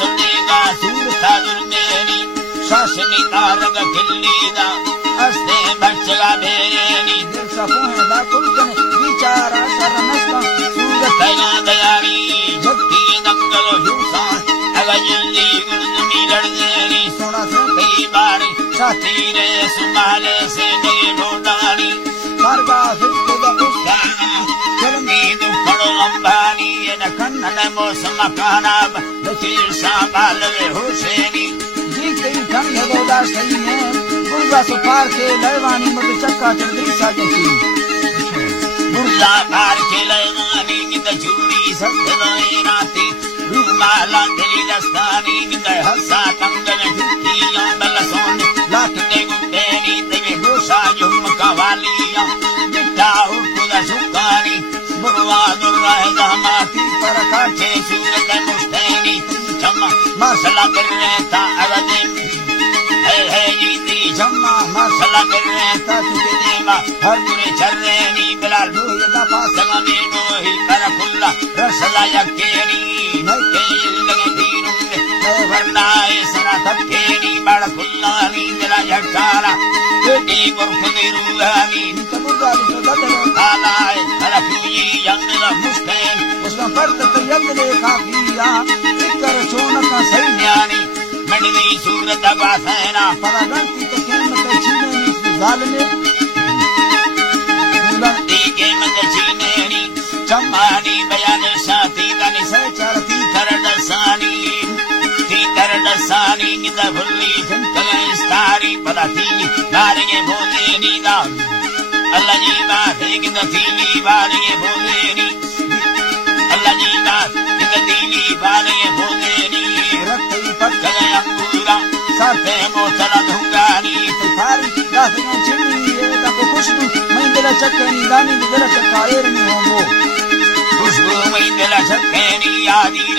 सुनेगा सूरता दुर्मेनी शासनी तारग खिल्लीदा हस्ते बचगा बेनी दिल सफों दा कुलकन विचारा सरमस्ता सूरत दयारी झक्की दंगल हुसा अगजली गुर्दमी लड़देनी सोना से कई बार साथी रे सुमाले से नगे ढोडानी कारगा फिर दा उसका चलनी दुखड़ अंबानी न खन्नन मौसम कानाब नचीर सांबाल वे हुसैनी जी कई ठंड गोदा सही है गुरगा सो पार के लड़वानी मत चक्का चढ़ी साजती गुरगा पार के लड़वानी नित चूड़ी सत्य राती रूमाला दिली दस्तानी नित हसा कंगन झुकी लांबल सोन लाखने गुंडेनी तेरे गोसा झुमका वालिया बिट्टा उठुदा सुकारी बुरवा दुर्रा जमाती पर काटे सूरत मुस्तैनी चम्मा मसला कर रहता अवदे है जीती जम्मा मसला कर रहता तुझे देवा हर बुरे चर्रेनी बिलाल ये दा पास सगमे मोही कर खुल्ला रसला यकेनी नके लगे तीनुंगे वरनाए सरा तकेनी बड़ खुल्ला नी बिला झटकारा बेटी गुरखुदी रूहानी तमुदा तो ददर आलाए हरफी यंगला मुस्तैन उसमें फर्द तो यंग ले काफिया इकर चोन का सही ज्ञानी मंडली सूरत बासैना परा गंती तो कीमत छीने नी जालने गंती के मत छीनेनी चम्मानी बयान साथी दनि सहचरती थी कर दसानी निद भुल्ली झुंकल इस्तारी पदा थी बारगे भोले नीदा अल्लाह जी बात निद थीली बारगे भोले नी अल्लाह जी बात निद थीली बारगे भोले नी रखई पट गए अंगूरा साथे मोतला धुंगानी फारी दासने छिड़ी ये ता को खुशबू मैं दिला चक्कनी दानी दिला चक्का एर में होमो खुशबू में दिला छक्के नी यादी